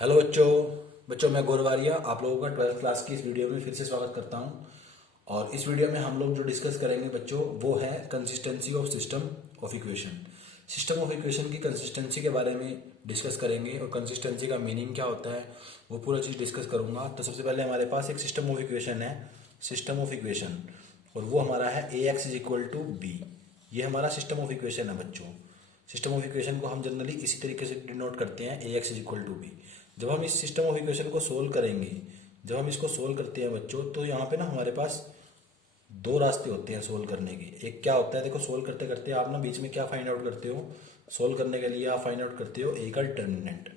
Hello बच्चों। मैं गौरवारिया आप लोगों का 12th क्लास की इस वीडियो में फिर से स्वागत करता हूं। और इस वीडियो में हम लोग जो डिस्कस करेंगे बच्चों वो है consistency of system of equation. System of equation की कंसिस्टेंसी के बारे में डिस्कस करेंगे और कंसिस्टेंसी का मीनिंग क्या होता है वो पूरा चीज़ डिस्कस करूंगा। तो सबसे पहले हमारे पास एक सिस्टम ऑफ इक्वेशन है, सिस्टम ऑफ इक्वेशन, और वो हमारा है A x is equal to B. ये हमारा सिस्टम ऑफ इक्वेशन है बच्चों। सिस्टम ऑफ इक्वेशन को हम जनरली इसी तरीके से डिनोट करते हैं, A x is equal to B. जब हम इस सिस्टम ऑफ इक्वेशन को सोल्व करेंगे, जब हम इसको सोल्व करते हैं बच्चों, तो यहाँ पे ना हमारे पास दो रास्ते होते हैं सोल्व करने के। एक क्या होता है, देखो सोल्व करते करते आप ना बीच में क्या फाइंड आउट करते हो, सोल्व करने के लिए आप फाइंड आउट करते हो ए का डिटर्मिनेंट।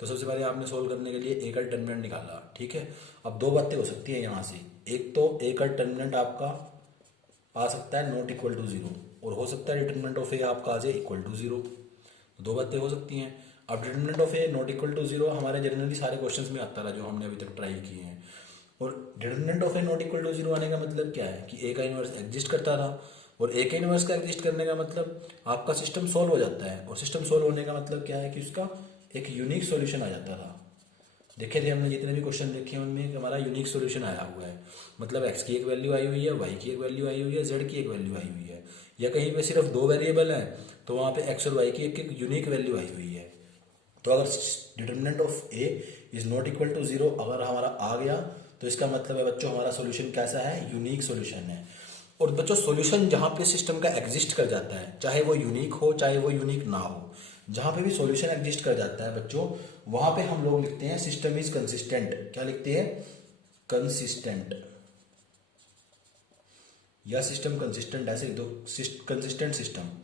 तो सबसे पहले आपने सोल्व करने के लिए ए का डिटर्मिनेंट निकाला, ठीक है। अब दो बातें हो सकती है यहाँ से, एक तो ए का डिटर्मिनेंट आपका आ सकता है नॉट इक्वल टू जीरो, और हो सकता है डिटर्मिनेंट ऑफ ए आपका आ जाए इक्वल टू जीरो। दो बातें हो सकती हैं। अब determinant of A not equal to zero हमारे जनरली सारे क्वेश्चंस में आता रहा जो हमने अभी तक ट्राई किए हैं। और determinant of A not equal to zero आने का मतलब क्या है कि ए का इनवर्स एग्जिस्ट करता था, और ए के इनवर्स का एग्जिस्ट करने का मतलब आपका सिस्टम सॉल्व हो जाता है। और सिस्टम सॉल्व होने का मतलब क्या है कि उसका एक यूनिक सॉल्यूशन आ जाता था। देखे थे हमने जितने भी क्वेश्चन देखे हैं उनमें हमारा यूनिक सॉल्यूशन आया हुआ है। मतलब एक्स की एक वैल्यू आई हुई है, वाई की एक वैल्यू आई हुई है, जेड की एक वैल्यू आई हुई है, या कहीं पे सिर्फ दो वेरिएबल है तो वहाँ पे एक्स और वाई की एक एक यूनिक वैल्यू आई हुई है। तो अगर determinant of A is not equal to zero अगर हमारा आ गया तो इसका मतलब है बच्चों हमारा सॉल्यूशन कैसा है, यूनिक सॉल्यूशन है। और बच्चों सॉल्यूशन जहाँ पे सिस्टम का एग्जिस्ट कर जाता है, चाहे वो यूनिक हो चाहे वो यूनिक ना हो, जहाँ पे भी सॉल्यूशन एग्जिस्ट कर जाता है बच्चों, वहां पे हम लोग लिखते हैं सिस्टम इज कंसिस्टेंट। क्या लिखते हैं, कंसिस्टेंट, या सिस्टम कंसिस्टेंट, ऐसे लिख दो कंसिस्टेंट सिस्टम।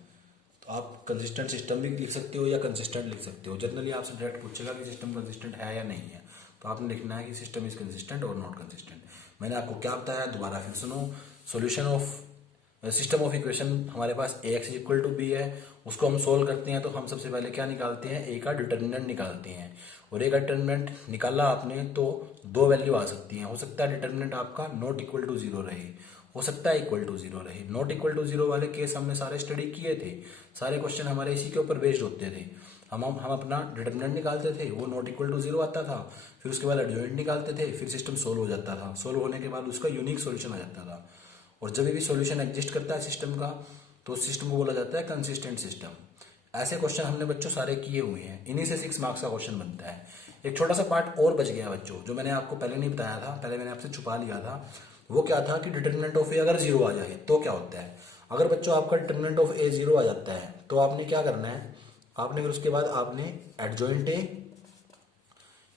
तो आप कंसिस्टेंट सिस्टम भी लिख सकते हो या कंसिस्टेंट लिख सकते हो। जनरली आपसे डायरेक्ट पूछेगा कि सिस्टम कंसिस्टेंट है या नहीं है, तो आपने लिखना है कि सिस्टम इज कंसिस्टेंट और नॉट कंसिस्टेंट। मैंने आपको क्या बताया, दोबारा फिर सुनो। Solution of system of equation हमारे पास ए एक्स इक्वल टू बी है, उसको हम सोल्व करते हैं तो हम सबसे पहले क्या निकालते हैं, ए का डिटर्मिनेंट निकालते हैं। और ए का डिटर्मिनेंट निकाला आपने तो दो वैल्यू आ सकती हैं। हो सकता है डिटर्मिनेंट आपका नॉट इक्वल टू जीरो रहे, हो सकता है इक्वल टू जीरो रहे। नॉट इक्वल टू जीरो वाले केस हमने सारे स्टडी किए थे, सारे क्वेश्चन हमारे इसी के ऊपर बेस्ड होते थे। हम अपना डिटर्मिनेंट निकालते थे, वो नॉट इक्वल टू जीरो आता था, फिर उसके बाद एडजॉइंट निकालते थे, फिर सिस्टम सोल्व हो जाता था। सोल्व होने के बाद उसका यूनिक सॉल्यूशन आ जाता था। और जब भी सॉल्यूशन एग्जिस्ट करता है सिस्टम का तो उस सिस्टम को बोला जाता है कंसिस्टेंट सिस्टम। ऐसे क्वेश्चन हमने बच्चों सारे किए हुए हैं, इन्हीं से 6 मार्क्स का क्वेश्चन बनता है। एक छोटा सा पार्ट और बच गया बच्चों, जो मैंने आपको पहले नहीं बताया था, पहले मैंने आपसे छुपा लिया था। वो क्या था कि डिटर्मिनेंट ऑफ ए अगर जीरो आ जाए तो क्या होता है। अगर बच्चों आपका डिटर्मिनेंट ऑफ ए जीरो आ जाता है तो आपने क्या करना है, आपने फिर उसके बाद आपने एडजॉइंट ए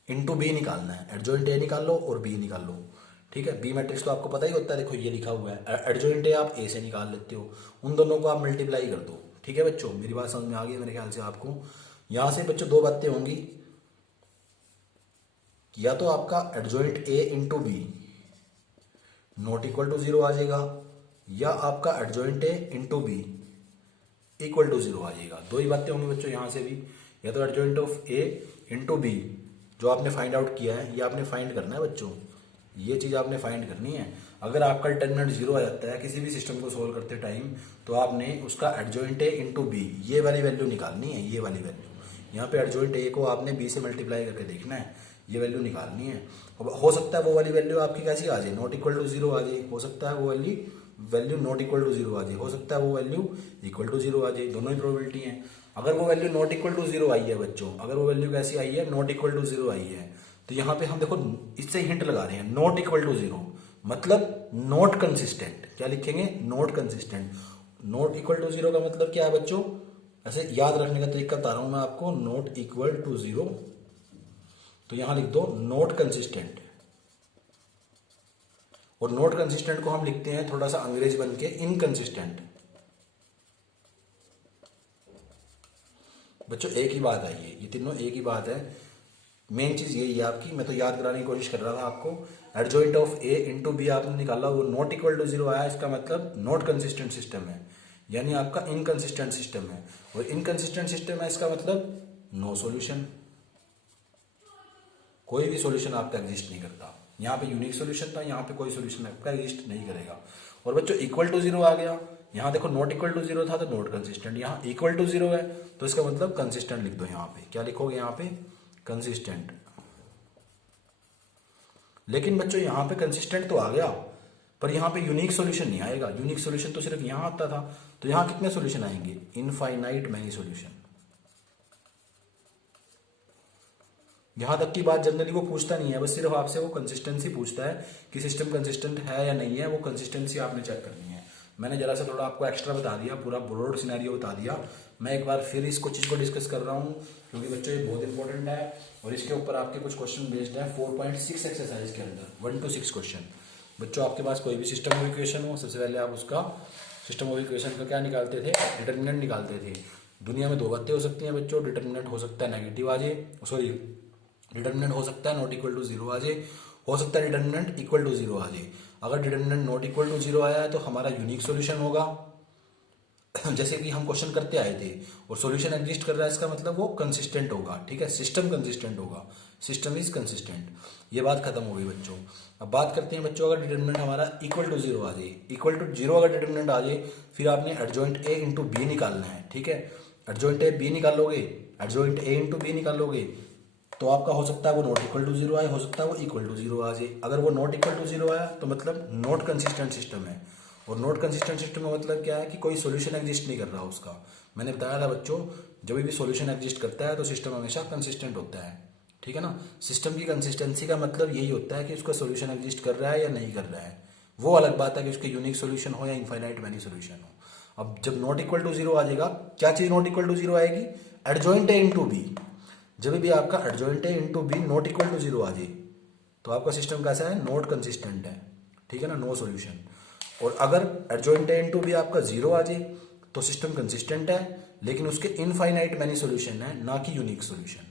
इंटू बी निकालना है। एडजॉइंट ए निकाल लो और बी निकाल लो, ठीक है। बी मैट्रिक्स तो आपको पता ही होता है, देखो ये लिखा हुआ है। एडजॉइंट ए आप ए से निकाल लेते हो, उन दोनों को आप मल्टीप्लाई कर दो, ठीक है बच्चों। मेरी बात समझ में आ गई मेरे ख्याल से आपको। यहां से बच्चों दो बातें होंगी, या तो आपका adjoint A into B not equal to zero आ जाएगा, या आपका adjoint A into B equal to zero आ जाएगा। दो ही बातें होंगी बच्चों यहां से भी, या तो adjoint of A into B जो आपने फाइंड आउट किया है ये आपने फाइंड करना है बच्चों, ये चीज आपने फाइंड करनी है। अगर आपका डिटर्मिनेंट जीरो आ जाता है किसी भी सिस्टम को सोल्व करते टाइम तो आपने उसका एडजॉइंट ए इंटू बी ये वाली वैल्यू निकालनी है, ये वाली वैल्यू। यहाँ पे एडजॉइंट ए को आपने बी से मल्टीप्लाई करके देखना है, ये वैल्यू निकालनी है। हो सकता है वो वाली वैल्यू आपकी कैसी आ जाए, नॉट इक्वल टू जीरो आ जाए, हो सकता है वो value not equal to zero आ जाए, हो सकता है वो वैल्यू इक्वल टू जीरो आ जाए, दोनों ही प्रोबेबिलिटी है। अगर वो value not equal to zero आई है बच्चों, अगर वो वैल्यू कैसी आई है, नॉट इक्वल टू जीरो आई है, तो यहाँ पे हम देखो इससे हिंट लगा रहे हैं, नॉट इक्वल टू जीरो मतलब नॉट कंसिस्टेंट। क्या लिखेंगे, not consistent. Not equal to zero का मतलब क्या है बच्चों, ऐसे याद रखने का तरीका बता रहा हूं मैं आपको। नॉट इक्वल टू जीरो तो यहां लिख दो नॉट कंसिस्टेंट। और नॉट कंसिस्टेंट को हम लिखते हैं थोड़ा सा अंग्रेजी बन के इनकंसिस्टेंट। बच्चों एक ही बात है, ये तीनों एक ही बात है। मेन चीज यही है आपकी, मैं तो याद कराने की कोशिश कर रहा था आपको। Adjoint of A into B आपने निकाला, वो नॉट इक्वल टू जीरो आया, इसका मतलब नॉट कंसिस्टेंट सिस्टम है, यानी आपका इनकंसिस्टेंट सिस्टम है। और इनकंसिस्टेंट सिस्टम है इसका मतलब नो सॉल्यूशन, कोई भी सॉल्यूशन आपका एग्जिस्ट नहीं करता। यहाँ पे यूनिक सॉल्यूशन था, यहाँ पे कोई सॉल्यूशन आपका एग्जिस्ट नहीं करेगा। और बच्चों इक्वल टू जीरो आ गया, यहाँ देखो नॉट इक्वल टू जीरो था तो नॉट कंसिस्टेंट, यहाँ इक्वल टू जीरो है तो इसका मतलब कंसिस्टेंट लिख दो। यहाँ पे क्या लिखोगे, यहाँ पे कंसिस्टेंट। लेकिन बच्चों यहाँ पे कंसिस्टेंट तो आ गया, पर यहाँ पे यूनिक सॉल्यूशन नहीं आएगा। यूनिक सॉल्यूशन तो सिर्फ यहाँ आता था, तो यहाँ कितने सॉल्यूशन आएंगे? Infinite many solution. यहां तक की बात जनरली वो पूछता नहीं है, बस सिर्फ आपसे वो कंसिस्टेंसी पूछता है कि सिस्टम कंसिस्टेंट है या नहीं है, वो कंसिस्टेंसी आपने चेक करनी है। मैंने जरा सा थोड़ा आपको एक्स्ट्रा बता दिया, पूरा ब्रॉड सिनेरियो बता दिया। मैं एक बार फिर इसको चीज़ को डिस्कस कर रहा हूँ क्योंकि बच्चों ये बहुत इंपॉर्टेंट है और इसके ऊपर आपके कुछ क्वेश्चन बेस्ड है 4.6 एक्सरसाइज के अंदर 1 to 6 क्वेश्चन। बच्चों आपके पास कोई भी सिस्टम ऑफ इक्वेशन हो, सबसे पहले आप उसका सिस्टम ऑफ इक्वेशन का क्या निकालते थे? डिटर्मिनेंट निकालते थे। दुनिया में दो बातें हो सकती हैं बच्चों, डिटर्मिनेंट हो सकता है नेगेटिव आ जाए, सॉरी डिटर्मिनेंट हो सकता है नॉट इक्वल टू जीरो आ जाए, हो सकता है डिटर्मिनेंट इक्वल टू जीरो आ जाए। अगर determinant not equal to zero आया है तो हमारा यूनिक सॉल्यूशन होगा, जैसे कि हम क्वेश्चन करते आए थे, और सॉल्यूशन एग्जिस्ट कर रहा है इसका मतलब वो कंसिस्टेंट होगा। ठीक है, सिस्टम कंसिस्टेंट होगा, सिस्टम इज कंसिस्टेंट। ये बात खत्म हो गई बच्चों। अब बात करते हैं बच्चों, अगर डिटर्मिनेंट हमारा इक्वल टू जीरो आ जाए, इक्वल टू जीरो अगर डिटर्मिनेंट आ जाए, फिर आपने एडजॉइंट ए इंटू बी निकालना है। ठीक है, एडजॉइंट ए बी निकालोगे, एडजॉइंट ए इंटू बी निकालोगे तो आपका हो सकता है वो नॉट इक्वल टू जीरो आए, हो सकता है वो इक्वल टू जीरो आ जाए। अगर वो नॉट इक्वल टू जीरो आया तो मतलब नॉट कंसिस्टेंट सिस्टम है, और नॉट कंसिस्टेंट सिस्टम का मतलब क्या है कि कोई सॉल्यूशन एग्जिस्ट नहीं कर रहा उसका। मैंने बताया था बच्चों, जब भी सॉल्यूशन एग्जिस्ट करता है तो सिस्टम हमेशा कंसिस्टेंट होता है। ठीक है ना, सिस्टम की कंसिस्टेंसी का मतलब यही होता है कि उसका सॉल्यूशन एग्जिस्ट कर रहा है या नहीं कर रहा है। वो अलग बात है कि उसके यूनिक सॉल्यूशन हो या इनफाइनाइट मैनी सॉल्यूशन हो। अब जब नॉट इक्वल टू जीरो आ जाएगा, क्या चीज नॉट इक्वल टू जीरो आएगी? Adjoint A into B. जब भी आपका adjoint A into B not equal to zero आ जाए तो आपका सिस्टम कैसा है? नॉट कंसिस्टेंट है। ठीक है ना, नो सॉल्यूशन। और अगर एडजॉइंट ए इंटू बी आपका जीरो आ जाए तो सिस्टम कंसिस्टेंट है, लेकिन उसके इनफाइनाइट मैनी सॉल्यूशन है, ना कि यूनिक सॉल्यूशन।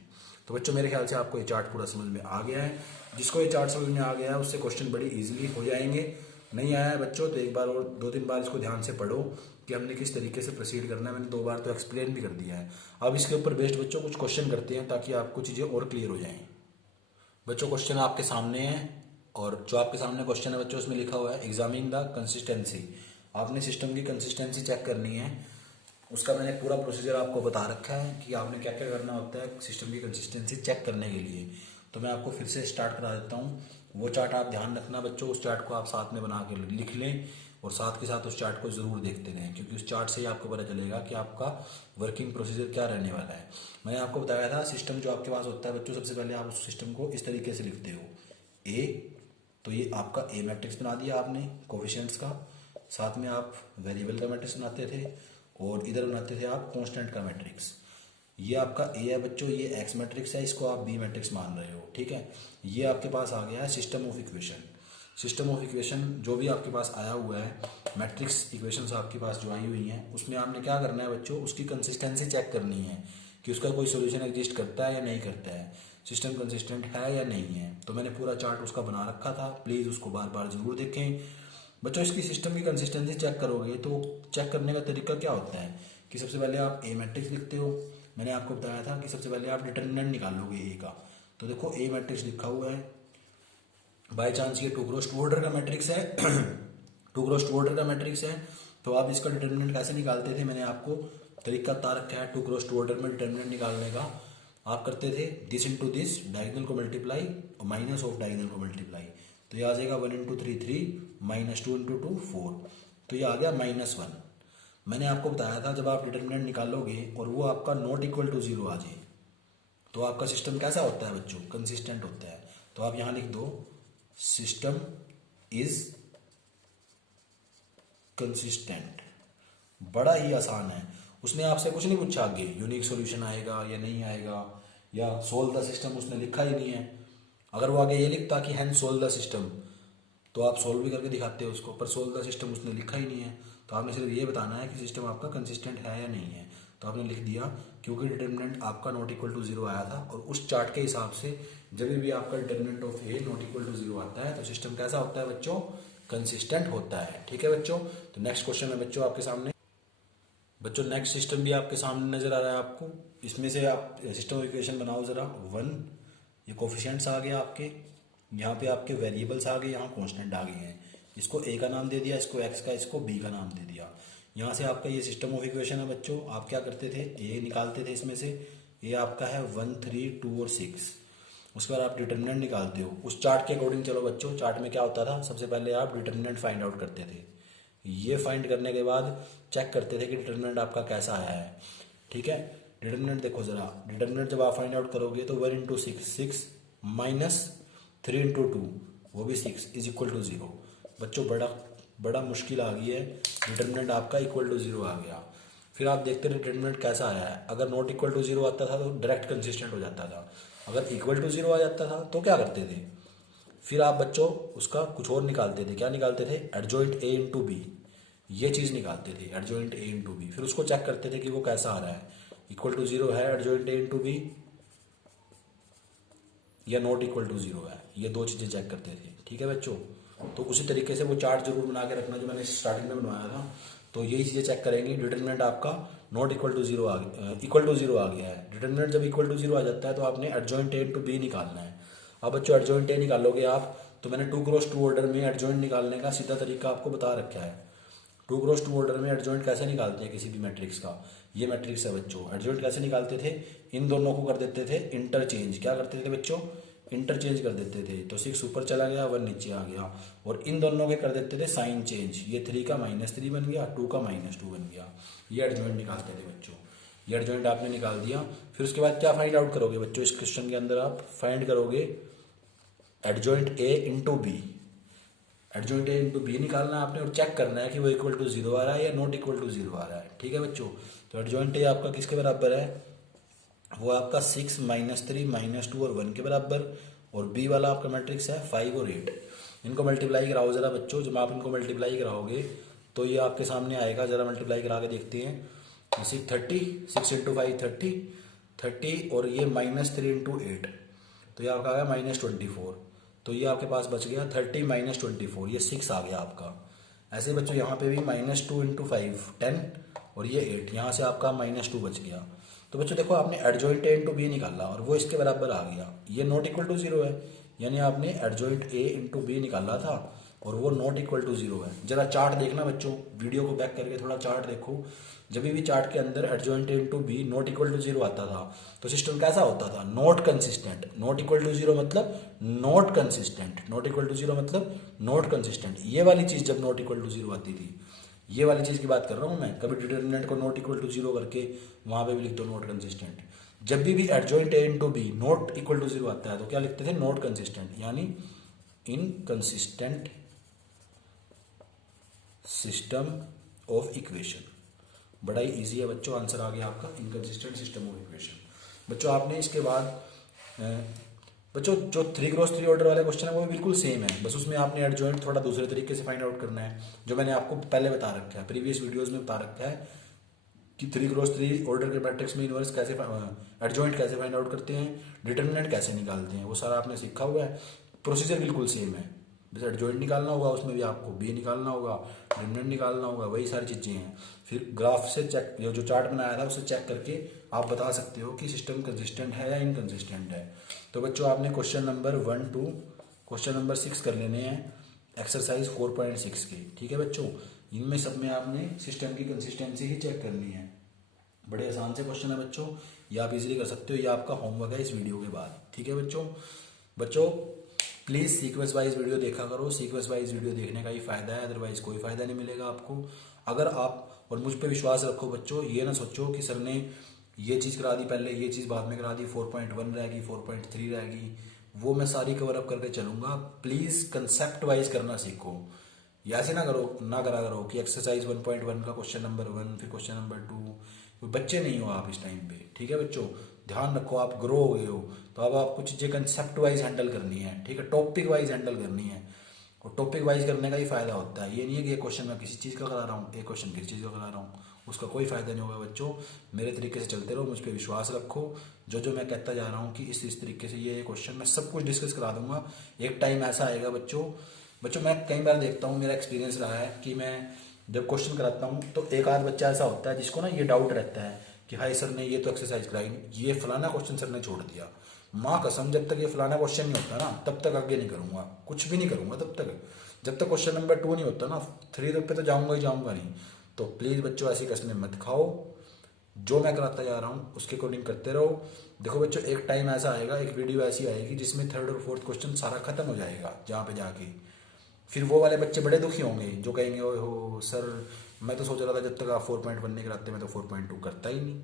तो बच्चों मेरे ख्याल से आपको ये चार्ट पूरा समझ में आ गया है। जिसको ये चार्ट समझ में आ गया है उससे क्वेश्चन बड़ी इजीली हो जाएंगे। नहीं आया है बच्चों तो एक बार और 2-3 बार इसको ध्यान से पढ़ो कि हमने किस तरीके से प्रोसीड करना है। मैंने 2 बार तो एक्सप्लेन भी कर दिया है। अब इसके ऊपर बेस्ड बच्चों कुछ क्वेश्चन करते हैं ताकि आपको चीज़ें और क्लियर हो जाएं। बच्चों क्वेश्चन आपके सामने है, और जो आपके सामने क्वेश्चन है बच्चों उसमें लिखा हुआ है एग्जामिन द कंसिस्टेंसी। आपने सिस्टम की कंसिस्टेंसी चेक करनी है। उसका मैंने पूरा प्रोसीजर आपको बता रखा है कि आपने क्या क्या करना होता है सिस्टम की कंसिस्टेंसी चेक करने के लिए। तो मैं आपको फिर से स्टार्ट करा देता हूँ। वो चार्ट आप ध्यान रखना बच्चों, उस चार्ट को आप साथ में बना के लिख लें और साथ के साथ उस चार्ट को जरूर देखते रहें, क्योंकि उस चार्ट से ही आपको पता चलेगा कि आपका वर्किंग प्रोसीजर क्या रहने वाला है। मैंने आपको बताया था सिस्टम जो आपके पास होता है बच्चों, सबसे पहले आप उस सिस्टम को इस तरीके से लिखते हो ए, तो ये आपका ए मैट्रिक्स बना दिया आपने कोफिशिएंट्स का, साथ में आप वेरिएबल का मैट्रिक्स बनाते थे और इधर बनाते थे आप कांस्टेंट का मैट्रिक्स। ये आपका ए है बच्चों, ये एक्स मैट्रिक्स है, इसको आप बी मैट्रिक्स मान रहे हो। ठीक है, ये आपके पास आ गया है system of equation. System of equation जो भी आपके पास आया हुआ है, मैट्रिक्स इक्वेशंस आपके पास जो आई हुई हैं, उसमें आपने क्या करना है बच्चों? उसकी कंसिस्टेंसी चेक करनी है कि उसका कोई सोल्यूशन एग्जिस्ट करता है या नहीं करता है, सिस्टम कंसिस्टेंट है या नहीं है। तो मैंने पूरा चार्ट उसका बना रखा था, प्लीज़ उसको बार बार जरूर देखें बच्चों। इसकी सिस्टम की कंसिस्टेंसी चेक करोगे तो चेक करने का तरीका क्या होता है कि सबसे पहले आप ए मैट्रिक्स लिखते हो। मैंने आपको बताया था कि सबसे पहले आप डिटर्मिनेंट निकालोगे ए का। तो देखो ए मैट्रिक्स लिखा हुआ है, बाय चांस ये 2 क्रॉस 2 ऑर्डर का मैट्रिक्स है 2 क्रॉस 2 ऑर्डर का मैट्रिक्स है, तो आप इसका डिटर्मिनेंट कैसे निकालते थे? मैंने आपको तरीका बता रखा है 2 क्रॉस 2 ऑर्डर में डिटर्मिनेंट निकालने का। आप करते थे दिस इंटू दिस, डायगोनल को मल्टीप्लाई और माइनस ऑफ डायगोनल को मल्टीप्लाई, तो ये आ जाएगा 1 इंटू 3 3, माइनस 2 इंटू 2 4, तो ये आ गया -1। मैंने आपको बताया था जब आप डिटर्मिनेंट निकालोगे और वो आपका नॉट इक्वल टू जीरो आ जाए तो आपका सिस्टम कैसा होता है बच्चों? कंसिस्टेंट होता है। तो आप यहां लिख दो सिस्टम इज कंसिस्टेंट। बड़ा ही आसान है, उसने आपसे कुछ नहीं पूछा आगे यूनिक सॉल्यूशन आएगा या नहीं आएगा, या सोल्व द सिस्टम उसने लिखा ही नहीं है। अगर वो आगे ये लिखता कि हैंड सोल्व द सिस्टम तो आप सोल्व भी करके दिखाते हो उसको, पर सोल्व द सिस्टम उसने लिखा ही नहीं है। तो आपने सिर्फ ये बताना है कि सिस्टम आपका कंसिस्टेंट है या नहीं है। तो आपने लिख दिया क्योंकि डिटर्मिनेंट आपका नॉट इक्वल टू जीरो आया था, और उस चार्ट के हिसाब से जब भी आपका determinant of A not equal to zero आता है तो सिस्टम कैसा होता है बच्चों? कंसिस्टेंट होता है। ठीक है बच्चों, तो नेक्स्ट क्वेश्चन है बच्चों आपके सामने। बच्चों नेक्स्ट सिस्टम भी आपके सामने नजर आ रहा है आपको, इसमें से आप सिस्टम इक्वेशन बनाओ जरा। 1 ये कोफिशिएंट्स आ गया आपके, यहाँ पे आपके वेरिएबल्स आ गए, यहाँ कांस्टेंट आ गए हैं। इसको ए का नाम दे दिया, इसको एक्स का, इसको बी का नाम दे दिया। यहाँ से आपका ये सिस्टम ऑफ इक्वेशन है बच्चों। आप क्या करते थे? ए निकालते थे इसमें से, ये आपका है 1 3 2 और 6, उसके बाद आप डिटर्मिनेंट निकालते हो उस चार्ट के अकॉर्डिंग। चलो बच्चों, चार्ट में क्या होता था, सबसे पहले आप डिटर्मिनेंट फाइंड आउट करते थे। ये फाइंड करने के बाद चेक करते थे कि डिटर्मिनेंट आपका कैसा आया है। ठीक है, डिटर्मिनेंट देखो जरा, डिटर्मिनेंट जब आप फाइंड आउट करोगे तो 1 इंटू 6 माइनस 3 इंटू 2 वो भी 6 इज इक्वल टू 0। बच्चों बड़ा मुश्किल आ गई है, डिटर्मिनेंट आपका इक्वल टू 0 आ गया। फिर आप देखते रहे डिटर्मिनेंट कैसा आया है। अगर नॉट इक्वल टू 0 आता था तो डायरेक्ट कंसिस्टेंट हो जाता था, अगर इक्वल टू 0 आ जाता था तो क्या करते थे, फिर आप बच्चों उसका कुछ और निकालते थे। क्या निकालते थे, एडजॉइंट ए इंटू बी, ये चीज़ निकालते थे, एडजॉइंट ए इंटू बी। फिर उसको चेक करते थे कि वो कैसा आ रहा है, इक्वल टू 0 है एडजॉइंट ए इंटू बी या नॉट इक्वल टू 0 है, ये दो चीज़ें चेक करते थे। ठीक है बच्चों, तो उसी तरीके से वो चार्ट जरूर बना के रखना जो मैंने स्टार्टिंग में बनवाया था। तो यही चीज़ें चेक करेंगे। डिटरमिनेंट आपका नॉट इक्वल टू 0 आ गया, इक्वल टू 0 आ गया है। डिटरमिनेंट जब इक्वल टू 0 आ जाता है तो आपने एडजॉइंट ए इंटू बी निकालना है। अब बच्चों एडजॉइंट ए निकालोगे आप, तो मैंने 2x2 ऑर्डर में एडजॉइंट निकालने का सीधा तरीका आपको बता रखा है। 2x2 ऑर्डर में एडजॉइंट कैसे निकालते हैं किसी भी मैट्रिक्स का, ये मैट्रिक्स है बच्चों। एडजॉइंट कैसे निकालते थे, इन दोनों को कर देते थे इंटरचेंज। क्या करते थे बच्चों, इंटरचेंज कर देते थे। तो 6 ऊपर चला गया, 1 नीचे आ गया, और इन दोनों के कर देते थे साइन चेंज। ये 3 का -3 बन गया, 2 का -2 बन गया। ये एडजॉइंट निकालते थे बच्चों। ये एडजॉइंट आपने निकाल दिया। फिर उसके बाद क्या फाइंड आउट करोगे बच्चों, इस क्वेश्चन के अंदर आप फाइंड करोगे adjoint A into B. Adjoint A into B निकालना है आपने और चेक करना है कि वो इक्वल टू 0 आ रहा है या नॉट इक्वल टू 0 आ रहा है। ठीक है बच्चों, तो एडजॉइंट ए आपका किसके बराबर है, वो आपका 6 -3 -2 और 1 के बराबर, और बी वाला आपका मैट्रिक्स है 5 और 8। इनको मल्टीप्लाई कराओ जरा बच्चों। जब आप इनको मल्टीप्लाई कराओगे तो ये आपके सामने आएगा, जरा मल्टीप्लाई करा के देखते हैं। 6 इंटू 5 30 और ये -3 इंटू 8, तो ये आपका आ गया -24। तो ये आपके पास बच गया 30 -24, ये 6 आ गया आपका। ऐसे बच्चों यहाँ पे भी -2 इंटू 5 10 और ये 8, यहाँ से आपका -2 बच गया। तो बच्चों देखो, आपने एडजॉइंट ए इंटू बी निकाला और वो इसके बराबर आ गया, ये नॉट इक्वल टू 0 है, यानी आपने एडजॉइंट ए इंटू बी निकाला था और वो नॉट इक्वल टू 0 है। जरा चार्ट देखना बच्चों, वीडियो को बैक करके थोड़ा चार्ट देखो। जब भी चार्ट के अंदर adjoint A into B not equal to 0 आता था तो सिस्टम कैसा होता था, not consistent. Not equal to 0 मतलब not consistent, not equal to 0 मतलब नॉट कंसिस्टेंट। ये वाली चीज जब नॉट इक्वल टू 0 आती थी, ये वाली चीज की बात कर रहा हूं मैं। कभी डिटरमिनेंट को नॉट इक्वल टू 0 करके वहां पे भी लिख दो नॉट कंसिस्टेंट। जब भी adjoint A into B not equal to 0 आता है तो क्या लिखते थे, नॉट कंसिस्टेंट, यानी इनकंसिस्टेंट सिस्टम ऑफ इक्वेशन। बड़ा ही इजी है बच्चों, आंसर आ गया आपका इनकंसिस्टेंट सिस्टम ऑफ इक्वेशन। बच्चों आपने इसके बाद बच्चों जो 3x3 ऑर्डर वाला क्वेश्चन है वो भी बिल्कुल सेम है, बस उसमें आपने एडजॉइंट थोड़ा दूसरे तरीके से फाइंड आउट करना है, जो मैंने आपको पहले बता रखा है, प्रीवियस वीडियोस में बता रखा है कि 3x3 ऑर्डर के मैट्रिक्स में इनवर्स कैसे एडजॉइंट कैसे फाइंड आउट करते हैं, डिटरमिनेंट कैसे निकालते हैं, वो सारा आपने सीखा हुआ है। प्रोसीजर बिल्कुल सेम है, जैसे एडजॉइंट निकालना होगा उसमें भी आपको बी निकालना होगा, डिटरमिनेंट निकालना होगा, वही सारी चीज़ें हैं। फिर ग्राफ से चेक, जो चार्ट बनाया था उससे चेक करके आप बता सकते हो कि सिस्टम कंसिस्टेंट है या इनकंसिस्टेंट है। तो बच्चों आपने question number 1 to question number 6 कर लेने हैं एक्सरसाइज 4.6 के। ठीक है बच्चों, इनमें सब में आपने सिस्टम की कंसिस्टेंसी ही चेक करनी है। बड़े आसान से क्वेश्चन है बच्चों, ये आप इजीली कर सकते हो, ये आपका होमवर्क है इस वीडियो के बाद। ठीक है बच्चों प्लीज़ सीक्वेंस वाइज वीडियो देखा करो, सीक्वेंस वाइज वीडियो देखने का ही फायदा है, अदरवाइज कोई फायदा नहीं मिलेगा आपको। अगर आप और मुझ पर विश्वास रखो बच्चों, ये ना सोचो कि सर ने ये चीज़ करा दी पहले, ये चीज़ बाद में करा दी, 4.1 रहेगी, 4.3 रहेगी, वो मैं सारी कवर अप करके चलूंगा। प्लीज़ कंसेप्ट वाइज करना सीखो, ऐसे ना करा करो कि एक्सरसाइज 1.1 का क्वेश्चन नंबर 1 फिर क्वेश्चन नंबर 2। बच्चे नहीं हो आप इस टाइम पे। ठीक है बच्चों, ध्यान रखो, आप ग्रो हो गए हो तो अब आपको चीज़ें कंसेप्ट वाइज हैंडल करनी है। ठीक है, टॉपिक वाइज हैंडल करनी है, और टॉपिक वाइज करने का ही फायदा होता है। ये नहीं है कि एक क्वेश्चन मैं किसी चीज़ का करा रहा हूँ, एक क्वेश्चन किसी चीज़ का करा रहा हूँ, उसका कोई फायदा नहीं होगा बच्चों। मेरे तरीके से चलते रहो, मुझ पर विश्वास रखो। जो मैं कहता जा रहा हूँ कि इस तरीके से ये क्वेश्चन मैं सब कुछ डिस्कस करा दूंगा। एक टाइम ऐसा आएगा बच्चों मैं कई बार देखता हूँ, मेरा एक्सपीरियंस रहा है कि मैं जब क्वेश्चन कराता हूँ तो एक आध बच्चा ऐसा होता है जिसको ना ये डाउट रहता है कि हाय सर ने ये तो एक्सरसाइज कराई, ये फलाना क्वेश्चन सर ने छोड़ दिया। माँ कसम, जब तक ये फलाना क्वेश्चन नहीं होता ना तब तक आगे नहीं करूँगा, कुछ भी नहीं करूँगा तब तक, जब तक क्वेश्चन नंबर 2 नहीं होता ना 3 तक पे तो जाऊँगा ही जाऊँगा नहीं। तो प्लीज़ बच्चों ऐसी कसमें मत खाओ, जो मैं कराता जा रहा हूँ उसके अकॉर्डिंग करते रहो। देखो बच्चों, एक टाइम ऐसा आएगा, एक वीडियो ऐसी आएगी जिसमें थर्ड और फोर्थ क्वेश्चन सारा खत्म हो जाएगा जहाँ पे जाके फिर वो वाले बच्चे बड़े दुखी होंगे जो कहेंगे ओए हो सर, मैं तो सोच रहा था जब तक आप 4.1 नहीं कराते मैं तो 4.2 करता ही नहीं,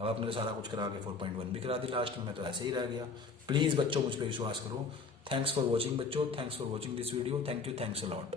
अब आपने तो सारा कुछ करा के 4.1 भी करा दी लास्ट में, मैं तो ऐसे ही रह गया। प्लीज़ बच्चों मुझ पर विश्वास करो। थैंक्स फॉर वॉचिंग बच्चों, thanks for watching this video, thank you, thanks a lot.